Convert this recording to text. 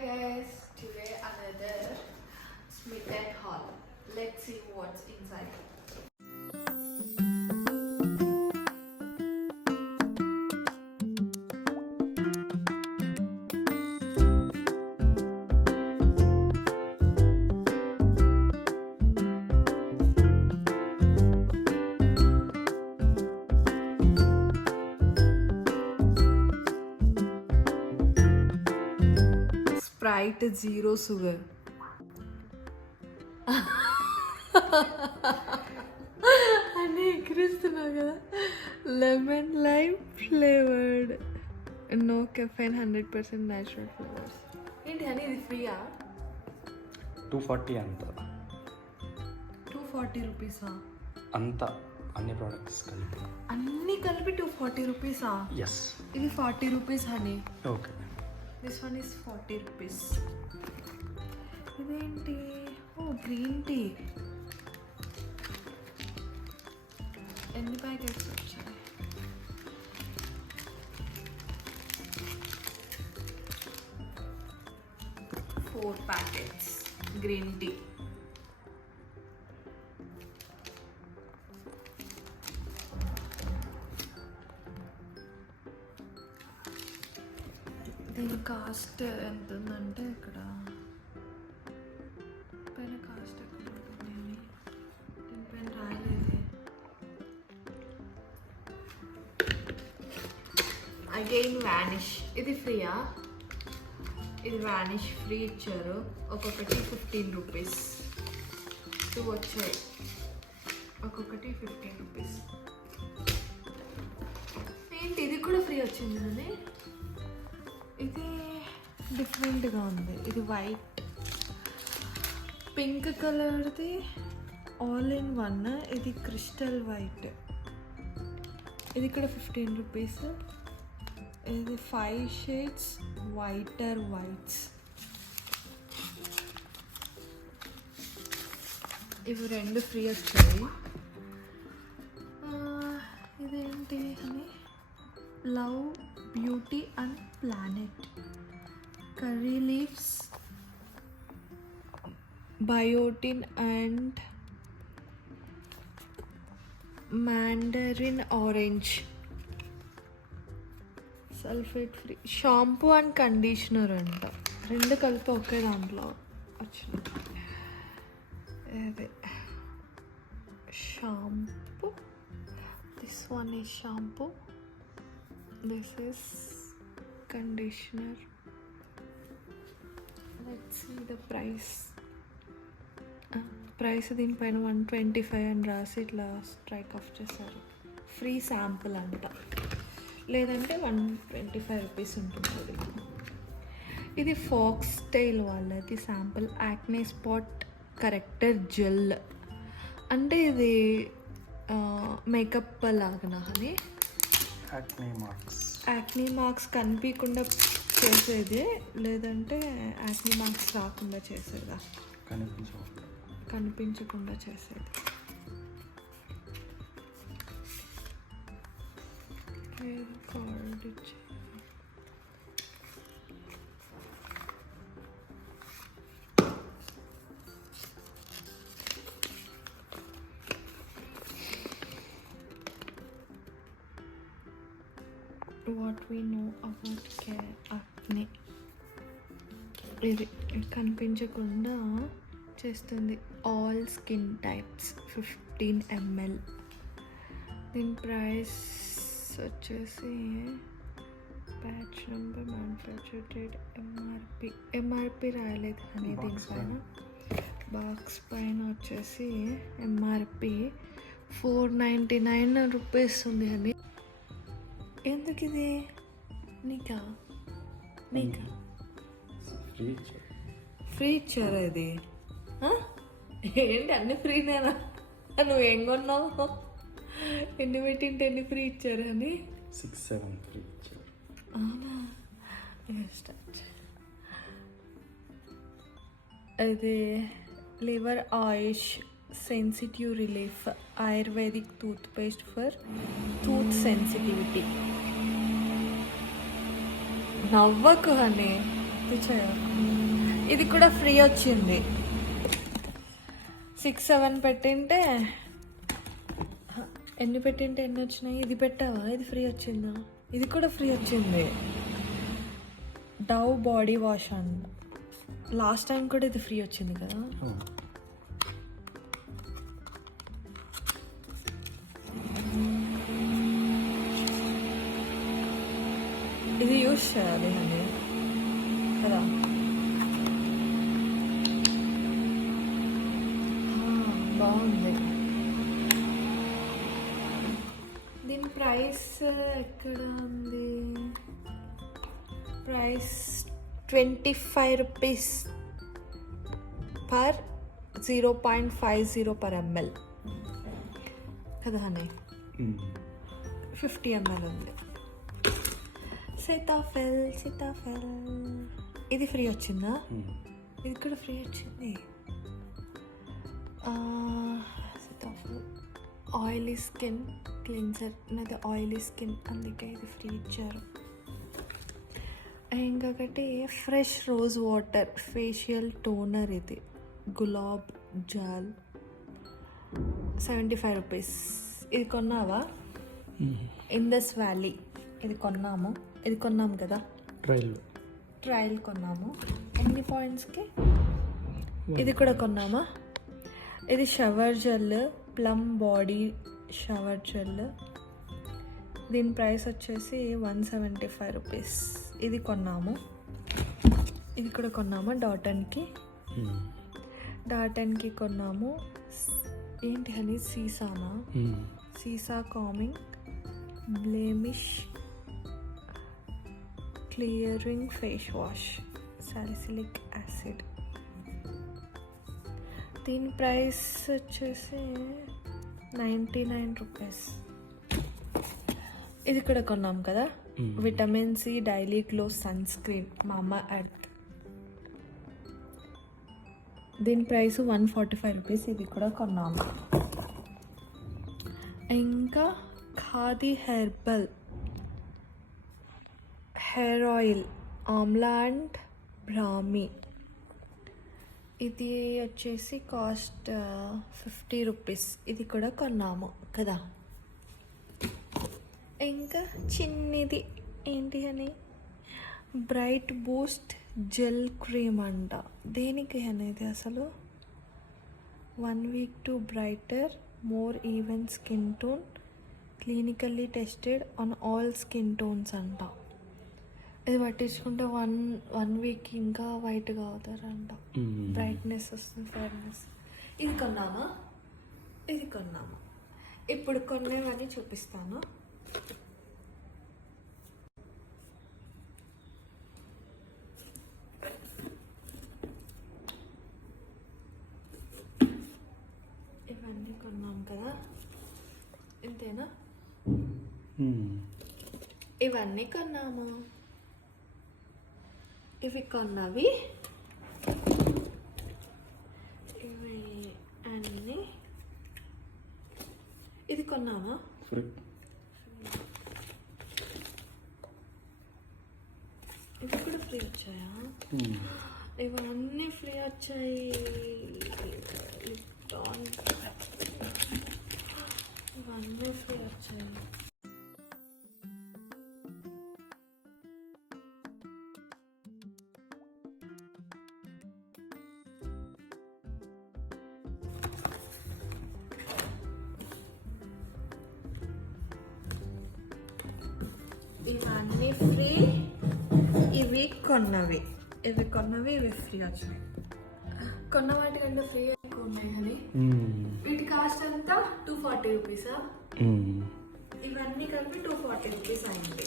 guys, today another Smith and Hall. Let's see what's inside. Sprite zero sugar. అని ఎక్కిరిస్తున్నావు కదా. Lemon lime flavoured, no caffeine, 100% natural flavours. ఏంటి అని ఇది ఫ్రీయా? 240 అంత. 240 రూపీసా? అంత అన్ని ప్రోడక్ట్స్ కలిపి అన్నీ కలిపి 240 రూపీసా? ఎస్. ఇది 40 rupees honey. Okay, this one is 40 rupees. ఇదేంటి? Oh green tea. ఎన్ని ప్యాకెట్స్ వచ్చాయి? Four packets green tea. దీని కాస్ట్ ఎంత ఉందంటే ఇక్కడ పైన కాస్ట్ ఎక్కడ ఉంటుంది? దీనిపైన రాయలేదు. Again vanish. ఇది ఫ్రీయా? ఇది వ్యానిష్ ఫ్రీ ఇచ్చారు. ఒక్కొక్కటి 15 రూపీస్. 2 వచ్చాయి, ఒక్కొక్కటి 15 రూపీస్. ఏంటి ఇది కూడా ఫ్రీ వచ్చింది అని? ఇది డిఫరెంట్గా ఉంది. ఇది వైట్ పింక్ కలర్ది ఆల్ ఇన్ వన్. ఇది క్రిస్టల్ వైట్. ఇది ఇక్కడ 15 రూపీస్. ఇది 5 షేడ్స్ వైటర్ వైట్స్. ఇవి 2 ఫ్రీ వచ్చాయి. ఇదేంటి అని? Love beauty and planet curry leaves biotin and mandarin orange sulphate free. Shampoo and conditioner అంట. 2 కలిపి ఒకే దాంట్లో వచ్చింది. అదే shampoo. This one is shampoo, this is conditioner. Let's see the price. Price దీనిపైన 125 అని రాసి ఇట్లా స్ట్రైక్ ఆఫ్ చేశారు. ఫ్రీ శాంపుల్ అంట, లేదంటే 125 రూపీస్ ఉంటుంది. ఇది ఫాక్స్ స్టైల్ వాళ్ళది sample. Acne spot corrector gel. అంటే ఇది మేకప్ లాగా అని. యాక్నీ మార్క్స్ కనిపించకుండా చేసేది, లేదంటే యాక్నీ మార్క్స్ రాకుండా చేసేదా? కనిపించకుండా చేసేది. కార్డ్ ఇచ్చి what we know about acne. ఇది కనిపించకుండా చేస్తుంది. All skin types 15 ml. దీని ప్రైస్ వచ్చేసి batch number, manufacture date, MRP రాయలేదు కానీ దీనిపైన. బాక్స్ పైన వచ్చేసి ఎంఆర్పి 499 రూపీస్ ఉంది అని. ఎందుకు ఇది? నీకా ఫ్రీ ఇచ్చారా ఇది? ఏంటి అన్ని ఫ్రీనేనా? నువ్వు ఏం కొన్నావు? ఎన్ని పెట్టింటే ఎన్ని ఫ్రీ ఇచ్చారు అని? 6-7 ఫ్రీ ఇచ్చారు. అవునా? అది Lever Ayush sensitive relief Ayurvedic toothpaste for tooth sensitivity. నవ్వకు అని పిచ్చాయా. ఇది కూడా ఫ్రీ వచ్చింది. 6-7 పెట్టింటే ఎన్ని పెట్టింటే ఎన్ని వచ్చినాయి. ఇది పెట్టావా, ఇది ఫ్రీ వచ్చిందా? ఇది కూడా ఫ్రీ వచ్చింది. డవ్ బాడీ వాష్ అంట. లాస్ట్ టైం కూడా ఇది ఫ్రీ వచ్చింది కదా. ఇది యూస్ చేయాలి అని కదా. బాగుంది. దీని ప్రైస్ ఎక్కడ ఉంది? Price 25 rupees per 0.50 per ml కదా అని. 50 ml ఉంది. సీతాఫెల్ ఇది ఫ్రీ వచ్చిందా? ఇది కూడా ఫ్రీ వచ్చింది. సీతాఫెల్ ఆయిలీ స్కిన్ క్లెన్సర్. నాది ఆయిలీ స్కిన్, అందుకే ఇది ఫ్రీ ఇచ్చారు. ఇంకొకటి fresh rose water facial toner. ఇది గులాబ్ జాల్ 75 రూపీస్. ఇది కొన్నావా? ఇండస్ వ్యాలీ ఇది కొన్నాము. ఇది కొన్నాము కదా, ట్రయల్ కొన్నాము. ఎన్ని పాయింట్స్కి? ఇది కూడా కొన్నామా? ఇది shower gel, plum body shower gel. దీని ప్రైస్ వచ్చేసి 175 రూపీస్. ఇది కొన్నాము. ఇది కూడా కొన్నాము. డాటన్కి కొన్నాము. ఏంటి అని సీసానా? సీసా calming blemish clearing face wash salicylic acid. దీని ప్రైస్ వచ్చేసి 99 రూపీస్. ఇది కూడా కొన్నాం కదా. Vitamin C daily glow sunscreen Mamaearth. దీని ప్రైస్ 145 రూపీస్. ఇది కూడా కొన్నాము. ఇంకా Khadi herbal hair oil amla and brahmi. ఇది వచ్చేసి కాస్ట్ 50 రూపీస్. ఇది కూడా కొన్నాము కదా. ఇంకా చిన్నది ఏంటి అని బ్రైట్ బూస్ట్ జెల్ క్రీమ్ అంట. దేనికి అనేది అసలు? 1 week to brighter more even skin tone clinically tested on all skin tones అంట. ఇది పట్టించుకుంటే వన్ వీక్ ఇంకా వైట్గా అవుతారంట. బ్రైట్నెస్ వస్తుంది, ఫెయిర్నెస్. ఇది కొన్నామా? ఇది కొన్నాము. ఇప్పుడు కొనేవన్నీ చూపిస్తాను. ఇవన్నీ కొన్నాం కదా. ఇంతేనా? ఇవన్నీ కొన్నాము. ఇవి కొన్నవి ఇవి అన్నీ. ఇది కొన్నామా? ఇవి కూడా ఫ్రీ వచ్చాయా? ఇవన్నీ ఫ్రీ వచ్చాయి. ఇవన్నీ ఫ్రీ వచ్చాయి. ఇవన్నీ ఫ్రీ. ఇవి కొన్నవి ఇవి ఫ్రీ వచ్చినాయి. కొన్న వాటికంటే ఫ్రీ ఎక్కువ ఉన్నాయి కానీ వీటి కాస్ట్ అంతా 240 రూపీసా? ఇవన్నీ కలిపి 240 రూపీస్ అయింది.